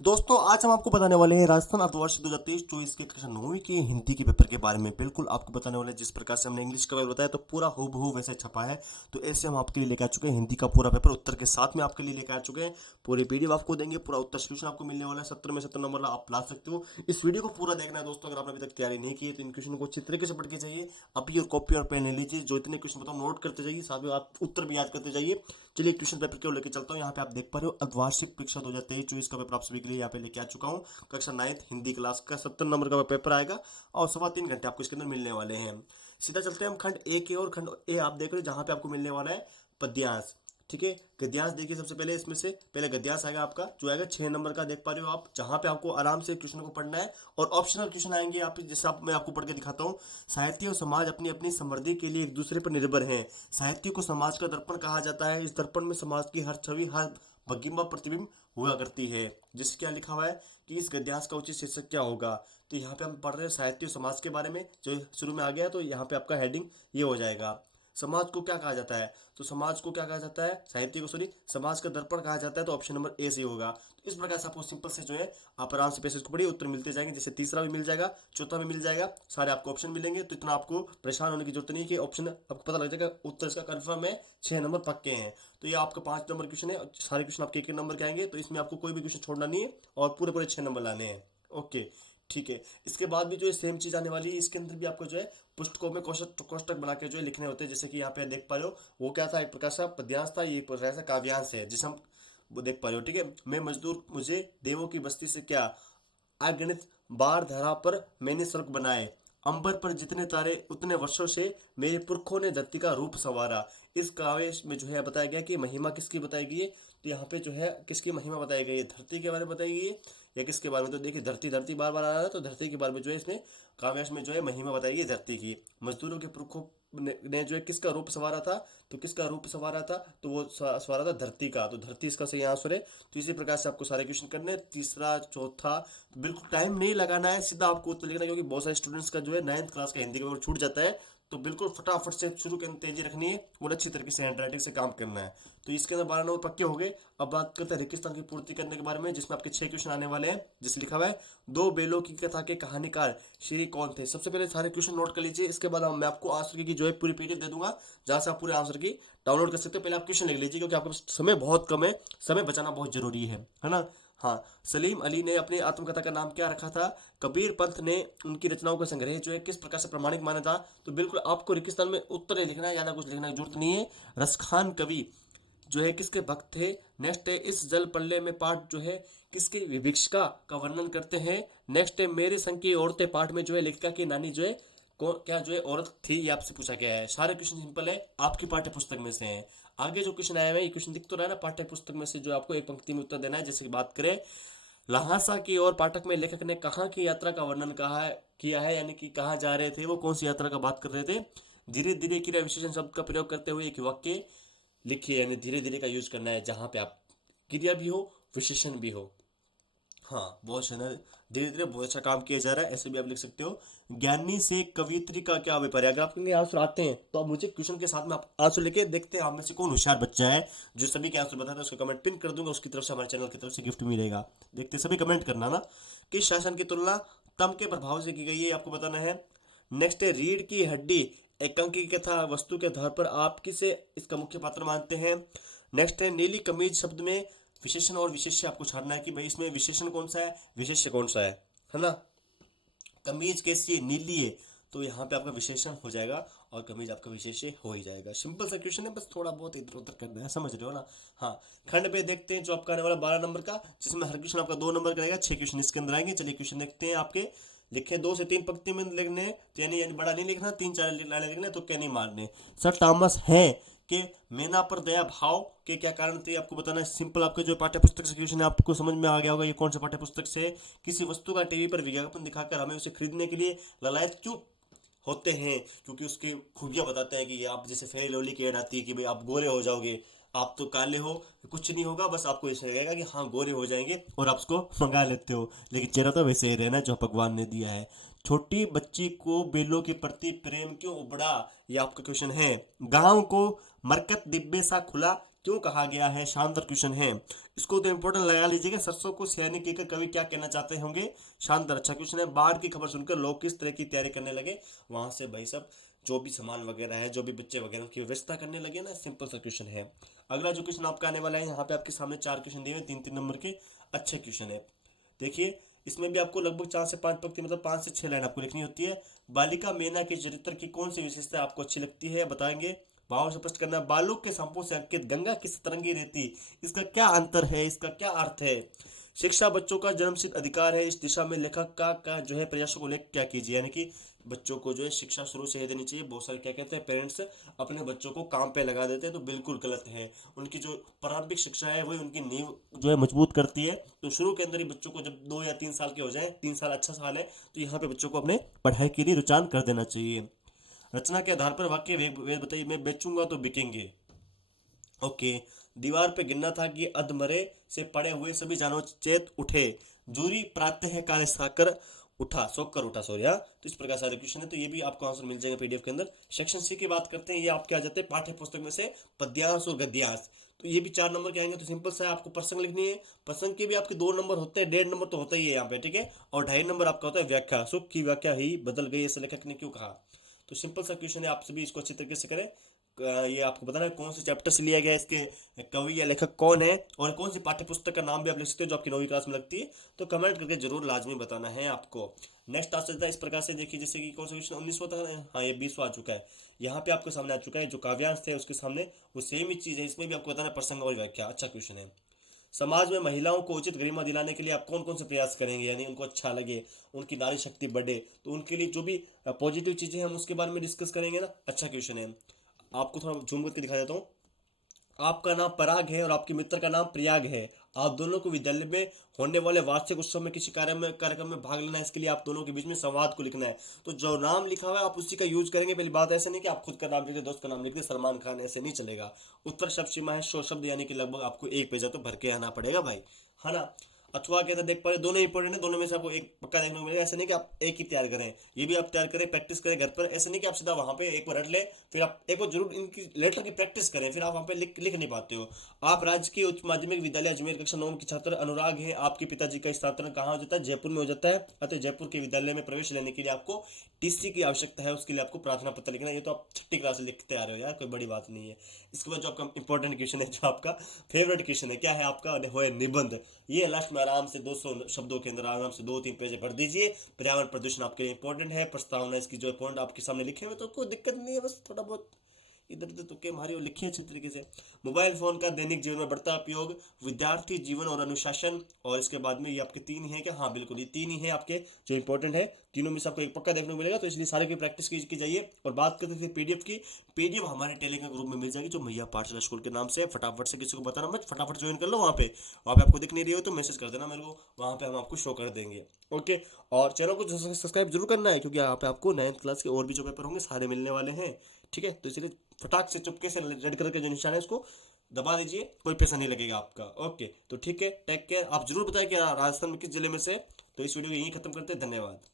दोस्तों आज हम आपको बताने वाले हैं राजस्थान अर्थवर्ष 2023-24 के कक्षा 9वीं के हिंदी के पेपर के बारे में। बिल्कुल आपको बताने वाले हैं जिस प्रकार से हमने इंग्लिश का पेपर बताया तो पूरा हूबहू वैसे छपा है। तो ऐसे हम आपके लिए लेकर आ चुके हैं हिंदी का पूरा पेपर उत्तर के साथ में आपके लिए लेकर आ चुके हैं। पूरी पीडीएफ आपको देंगे, पूरा उत्तर सोल्यूशन आपको मिलने वाला है। 70 में 70 नंबर आप ला सकते हो। इस वीडियो को पूरा देखना है दोस्तों। अगर आपने अभी तक तैयारी नहीं की है तो इन क्वेश्चन को अच्छी तरीके से पढ़ के जाइए। अभी और कॉपी और पेन ले लीजिए, जो इतने क्वेश्चन बताओ नोट करते जाइए, साथ में आप उत्तर भी याद करते जाइए। चलिए ट्यूशन पेपर की ओर लेके चलता हूँ। यहाँ पे आप देख पा रहे हो अर्धवार्षिक परीक्षा 2023-24 का पेपर आप सभी के लिए यहाँ पे लेके आ चुका हूँ। कक्षा 9th हिंदी क्लास का 70 नंबर का पेपर आएगा और 3.25 घंटे आपको इसके अंदर मिलने वाले हैं। सीधा चलते हैं हम खंड ए के और खंड ए आप देख रहे हो जहाँ पे आपको मिलने वाला है पद्यांश। ठीक है, गद्यांश देखिए सबसे पहले इसमें से पहले गद्यांश आएगा आपका, जो आएगा 6 नंबर का। देख पा रहे हो आप, जहाँ पे आपको आराम से क्वेश्चन को पढ़ना है और ऑप्शनल क्वेश्चन आएंगे आप, जैसे मैं आपको पढ़ के दिखाता हूँ। साहित्य और समाज अपनी अपनी समृद्धि के लिए एक दूसरे पर निर्भर हैं। साहित्य को समाज का दर्पण कहा जाता है। इस दर्पण में समाज की हर छवि, हर भगिमा प्रतिबिंब हुआ करती है। जिससे क्या लिखा हुआ है कि इस गद्यांश का उचित शीर्षक क्या होगा। तो यहाँ पे हम पढ़ रहे हैं साहित्य और समाज के बारे में, जो शुरू में आ गया है। तो यहाँ पे आपका हेडिंग ये हो जाएगा, समाज को क्या कहा जाता है। तो समाज को क्या कहा जाता है, साहित्य को सॉरी समाज का दर्पण कहा जाता है। तो ऑप्शन नंबर ए से होगा। तो इस प्रकार से आपको सिंपल से जो है आप आराम से पैसेज को पढ़िए, उत्तर मिलते जाएंगे। जैसे तीसरा भी मिल जाएगा, चौथा भी मिल जाएगा, सारे आपको ऑप्शन मिलेंगे। तो इतना आपको परेशान होने की जरूरत नहीं है कि ऑप्शन आपको पता लग जाएगा उत्तर इसका कंफर्म है, 6 नंबर पक्के हैं। तो ये आपका 5 नंबर क्वेश्चन है, सारे क्वेश्चन आपके एक नंबर के आएंगे। तो इसमें आपको कोई भी क्वेश्चन छोड़ना नहीं है और पूरे पूरे 6 नंबर लाने हैं। ओके, ठीक है। इसके बाद भी जो है सेम चीज आने वाली है। इसके अंदर भी आपको जो है पुस्तकों में कोष्टक कोष्टक बना के जो है लिखने होते हैं। जैसे कि यहाँ पे देख पा रहे हो, वो क्या था, एक प्रकार से पद्यांश था, ये एक प्रकार से काव्यांश है जिसे हम वो देख पा रहे हो। ठीक है, मैं मजदूर मुझे देवों की बस्ती से क्या, अगणित बार धरा पर मैंने स्वर्ग बनाए, अंबर पर जितने तारे उतने वर्षों से मेरे पुरखों ने धरती का रूप संवारा। इस काव्य में जो है बताया गया कि महिमा किसकी बताई गई है। तो यहाँ पे जो है किसकी महिमा बताई गई है, धरती के बारे में बताई गई है या किसके बारे में। तो देखिए धरती धरती बार बार आ रहा है, तो धरती के बारे में जो है इसमें काव्याश में जो है महिमा बताई गई धरती की। मजदूरों के पुरखों ने जो है किसका रूप संवारा था, तो किसका रूप संवारा था, तो वो संवारा था धरती का। तो धरती इसका सही आंसर है। तो इसी प्रकार से आपको सारे क्वेश्चन करने हैं, तीसरा चौथा। तो बिल्कुल टाइम नहीं लगाना है, सीधा आपको उत्तर लिखना है, क्योंकि बहुत सारे स्टूडेंट्स का जो है 9th क्लास का हिंदी का पेपर छूट जाता है। तो बिल्कुल फटाफट से शुरू करनी, तेजी रखनी है और अच्छी तरीके से हैंड राइटिंग से काम करना है। तो इसके अंदर 12 नंबर पक्के हो गए। अब बात करते हैं रेगिस्तान की पूर्ति करने के बारे में, जिसमें आपके 6 क्वेश्चन आने वाले हैं। जिस लिखा हुआ है दो बेलों की कथा के कहानीकार श्री कौन थे। सबसे पहले सारे क्वेश्चन नोट कर लीजिए, इसके बाद मैं आपको आंसर की जो है पूरी पीडीएफ दे दूंगा, जहां से आप पूरे आंसर की डाउनलोड कर सकते हो। पहले आप क्वेश्चन लिख लीजिए, क्योंकि आपके पास समय बहुत कम है, समय बचाना बहुत जरूरी है ना। हाँ, सलीम अली ने अपनी आत्मकथा का नाम क्या रखा था। कबीर पंथ ने उनकी रचनाओं का संग्रह जो है किस प्रकार से प्रमाणिक माना था। तो बिल्कुल आपको रेगिस्तान में उत्तर लिखना है, ज्यादा कुछ लिखने की जरूरत नहीं है। रसखान कवि जो है किसके भक्त थे। नेक्स्ट है इस जल प्रलय में पाठ जो है किसकी विभिक्षिका का वर्णन करते हैं। नेक्स्ट है मेरे संग की औरतें पाठ में जो है लेखिका की नानी जो है क्या जो है औरत थी, ये आपसे पूछा गया है। सारे क्वेश्चन सिंपल है, आपकी पाठ्य पुस्तक में से हैं। आगे जो क्वेश्चन आया है ये क्वेश्चन दिख तो रहा है ना, पाठ्य पुस्तक में से जो आपको एक पंक्ति में उत्तर देना है। जैसे कि बात करें लहासा की और पाठक में लेखक ने कहाँ की यात्रा का वर्णन कहा है किया है, यानी कि कहाँ जा रहे थे, वो कौन सी यात्रा का बात कर रहे थे। धीरे धीरे क्रिया विशेषण शब्द का प्रयोग करते हुए एक वाक्य लिखिए, यानी धीरे धीरे का यूज करना है, जहां पे आप क्रिया भी हो विशेषण भी हो। हाँ, बहुत शानदार, धीरे धीरे बहुत अच्छा काम किया जा रहा है, ऐसे भी आप लिख सकते हो। ज्ञानी से कवियत्री का क्या अभिप्राय है। अगर आपके आंसर आते हैं तो आप मुझे क्वेश्चन के साथ में आप आंसर लेके देखते हैं आप में से कौन होशियार बच्चा है जो सभी के आंसर बताता है। उसका कमेंट पिन कर दूंगा, उसकी तरफ से हमारे चैनल की तरफ से गिफ्ट मिलेगा। देखते सभी कमेंट करना ना। किस शासन की तुलना तम के प्रभाव से की गई है, आपको बताना है। नेक्स्ट है रीढ़ की हड्डी एकांकी कथा वस्तु के आधार पर आप किसे इसका मुख्य पात्र मानते हैं। नेक्स्ट है नीली कमीज शब्द में विशेषण और विशेष्य आपको छाड़ना है कि भाई इसमें विशेषण कौन सा है विशेष्य कौन सा है ना। कमीज कैसी है, नीली है, तो यहाँ पे आपका विशेषण हो जाएगा और कमीज आपका विशेष्य हो ही जाएगा। सिंपल सा क्वेश्चन है, बस थोड़ा बहुत इधर उधर करना है, समझ रहे हो ना। हाँ, खंड पे देखते हैं जो आपका आने वाला 12 नंबर का, जिसमें हर क्वेश्चन आपका 2 नंबर का रहेगा। 6 क्वेश्चन इसके अंदर आएंगे। चलिए क्वेश्चन देखते हैं आपके। लिखे 2 से 3 पंक्ति में लिखने, यानी बड़ा नहीं लिखना, 3-4 लाने लिखने, तो क्या नहीं मारने। सर टॉमस है कि मैना पर दया भाव के क्या कारण थे, आपको बताना है। सिंपल आपके जो पाठ्य पुस्तक से क्वेश्चन है आपको समझ में आ गया होगा ये कौन सा पाठ्य पुस्तक से। किसी वस्तु का टीवी पर विज्ञापन दिखाकर हमें उसे खरीदने के लिए ललायत क्यों होते हैं, क्योंकि उसकी खूबियां बताते हैं कि आप जैसे फेयर लवली की एड आती है कि भाई आप गोरे हो जाओगे, आप तो काले हो, कुछ नहीं होगा, बस आपको ऐसा लगेगा कि हाँ गोरे हो जाएंगे और आप उसको मंगा लेते हो, लेकिन चेहरा तो वैसे ही रहना जो भगवान ने दिया है। छोटी बच्ची को बेलों के प्रति प्रेम क्यों उबड़ा, ये आपका क्वेश्चन है। गांव को मरकत डिब्बे सा खुला क्यों कहा गया है? शानदार क्वेश्चन है, इसको तो इंपॉर्टेंट लगा लीजिएगा। सरसों को सयानी कहकर कवि क्या कहना चाहते होंगे? शानदार, अच्छा क्वेश्चन है। बाढ़ की खबर सुनकर लोग किस तरह की तैयारी करने लगे? वहां से भाई सब जो भी सामान वगैरह है, जो भी बच्चे वगैरह की व्यवस्था करने लगे ना। सिंपल सा क्वेश्चन है। अगला जो क्वेश्चन आपका आने वाला है, यहाँ पे आपके सामने 4 क्वेश्चन दिए हुए, 3-3 नंबर के। अच्छे क्वेश्चन है। देखिए, इसमें भी आपको लगभग 4 से 5 पंक्ति, मतलब 5 से 6 लाइन आपको लिखनी होती है। बालिका मेना के चरित्र की कौन सी विशेषता आपको अच्छी लगती है, बताएंगे। भाव से प्रश्न करना। बालू के संपों से अंकित गंगा की सतरंगी रेती, इसका क्या अंतर है, इसका क्या अर्थ है? शिक्षा बच्चों का जन्मसिद्ध अधिकार है, इस दिशा में लेखक का जो है प्रयासों को लेकर क्या कीजिए, यानी कि बच्चों को जो है शिक्षा शुरू से ही देनी चाहिए। बहुत सारे क्या कहते हैं पेरेंट्स अपने बच्चों को काम पे लगा देते हैं, तो बिल्कुल गलत है। उनकी जो प्रारंभिक शिक्षा है वही उनकी नींव जो है मजबूत करती है। तो शुरू के अंदर ही बच्चों को, जब 2 या 3 साल के हो जाए, 3 साल अच्छा साल है, तो यहाँ पे बच्चों को अपने पढ़ाई के लिए रुझान कर देना चाहिए। रचना के आधार पर वाक्य वेद वेद बताइए। मैं बेचूंगा तो बिकेंगे। ओके। दीवार पे गिनना था कि अधमरे से पड़े हुए सभी जानवर चेत उठे। जूरी प्रातः है काले साकर उठा, सोकर उठा, सॉरी। हाँ, तो इस प्रकार सारे क्वेश्चन है, तो ये भी आपको आंसर मिल जाएगा पीडीएफ के अंदर। सेक्शन सी की बात करते हैं, ये आपके आ जाते हैं पाठ्य पुस्तक में से पद्यांश और गद्यांश। तो ये भी 4 नंबर के आएंगे। तो सिंपल सा है, आपको प्रसंग लिखनी है। प्रसंग के भी आपके 2 नंबर होते हैं, 1.5 नंबर तो होता ही है यहाँ पे, ठीक है। और 2.5 नंबर आपका होता है व्याख्या। सुख की व्याख्या ही बदल गई, ऐसे लेखक ने क्यों कहा? तो सिंपल सा क्वेश्चन है, आप सभी इसको अच्छी तरीके से करें। ये आपको बताना है कौन से चैप्टर से लिया गया है, इसके कवि या लेखक कौन है, और कौन सी पाठ्य पुस्तक का नाम भी आप लिख सकते हो जो आपकी 9वीं क्लास में लगती है। तो कमेंट करके जरूर लाजमी बताना है आपको। नेक्स्ट आ सकता है इस प्रकार से, देखिए जैसे कि कौन सा क्वेश्चन 19वां था, हाँ ये 20वां आ चुका है। यहाँ पे आपके सामने आ चुका है जो काव्यांश थे उसके सामने, वो सेम ही चीज है। इसमें भी आपको बताना है प्रसंग और व्याख्या। अच्छा क्वेश्चन है। समाज में महिलाओं को उचित गरिमा दिलाने के लिए आप कौन कौन से प्रयास करेंगे, यानी उनको अच्छा लगे, उनकी नारी शक्ति बढ़े, तो उनके लिए जो भी पॉजिटिव चीजें हैं हम उसके बारे में डिस्कस करेंगे ना। अच्छा क्वेश्चन है। आपको थोड़ा जूम करके दिखा देता हूँ। आपका नाम पराग है और आपके मित्र का नाम प्रियाग है। आप दोनों को विद्यालय में होने वाले वार्षिक उत्सव में किसी कार्यक्रम में भाग लेना है। इसके लिए आप दोनों के बीच में संवाद को लिखना है। तो जो नाम लिखा हुआ है आप उसी का यूज करेंगे। पहली बात ऐसे नहीं कि आप खुद का नाम लिखते, दोस्त का नाम लिखते, सलमान खान, ऐसे नहीं चलेगा। उत्तर शब्द सीमा है 100 शब्द, यानी कि लगभग आपको 1 पेज तो भर के आना पड़ेगा भाई, है ना। अथवा कहते देख पा रहे, दोनों इंपॉर्टेंट है, दोनों में से आपको एक पक्का देखने को मिलेगा। ऐसे नहीं कि आप एक ही तैयार करें, ये भी आप तैयार करें, प्रैक्टिस करें घर पर। ऐसे नहीं कि आप सीधा वहां पे एक बार रट ले, फिर आप एक बार जरूर इनकी लेटर की प्रैक्टिस करें, फिर आप वहां पे लिख नहीं पाते हो। आप राजकीय उच्च माध्यमिक विद्यालय अजमेर कक्षा 9 के छात्र अनुराग हैं। आपके पिताजी का स्थानांतरण कहाँ हो जाता है? जयपुर में हो जाता है। अतः जयपुर के विद्यालय में प्रवेश लेने के लिए आपको टीसी की आवश्यकता है। उसके लिए आपको प्रार्थना पत्र लिखना है। ये तो आप 6ठी क्लास से लिखते आ रहे हो यार, कोई बड़ी बात नहीं है। इसके बाद जो आपका इंपॉर्टेंट क्वेश्चन है, जो आपका फेवरेट क्वेश्चन है, क्या है आपका? है निबंध। ये लास्ट में आराम से 200 शब्दों के अंदर आराम से 2-3 पेज भर दीजिए। पर्यावरण प्रदूषण आपके लिए इंपॉर्टेंट है। प्रस्तावना इसकी जो पॉइंट आपके सामने लिखे हुए, तो कोई दिक्कत नहीं है, बस थोड़ा बहुत इधर उधर तुक्के मारी और लिखिए अच्छे तरीके से। मोबाइल फोन का दैनिक जीवन में बढ़ता उपयोग, विद्यार्थी जीवन और अनुशासन, और इसके बाद में ये आपके 3 ही है क्या? हाँ बिल्कुल, ये 3 ही है आपके जो इंपॉर्टेंट है। तीनों में से आपको एक पक्का देखने को मिलेगा, तो इसलिए सारे की प्रैक्टिस की जाइए। और बात करते थे पीडीएफ की। पीडीएफ हमारे टेलीग्राम ग्रुप में मिल जाएगी, जो मैया पाठशाला स्कूल के नाम से। फटाफट से किसी को बताना मत, फटाफट ज्वाइन कर लो। वहाँ पे आपको दिख नहीं रही हो तो मैसेज कर देना मेरे को, वहाँ पे हम आपको शो कर देंगे। ओके। और चैनल को सब्सक्राइब जरूर करना है, क्योंकि यहाँ पे आपको 9th क्लास के और भी जो पेपर होंगे सारे मिलने वाले हैं, ठीक है। तो इसलिए फटाक से चुपके से रेड कलर के जो निशान है उसको दबा दीजिए, कोई पैसा नहीं लगेगा आपका। ओके, तो ठीक है, टेक केयर। आप जरूर बताएं कि राजस्थान में किस जिले में से। तो इस वीडियो को यहीं खत्म करते हैं, धन्यवाद।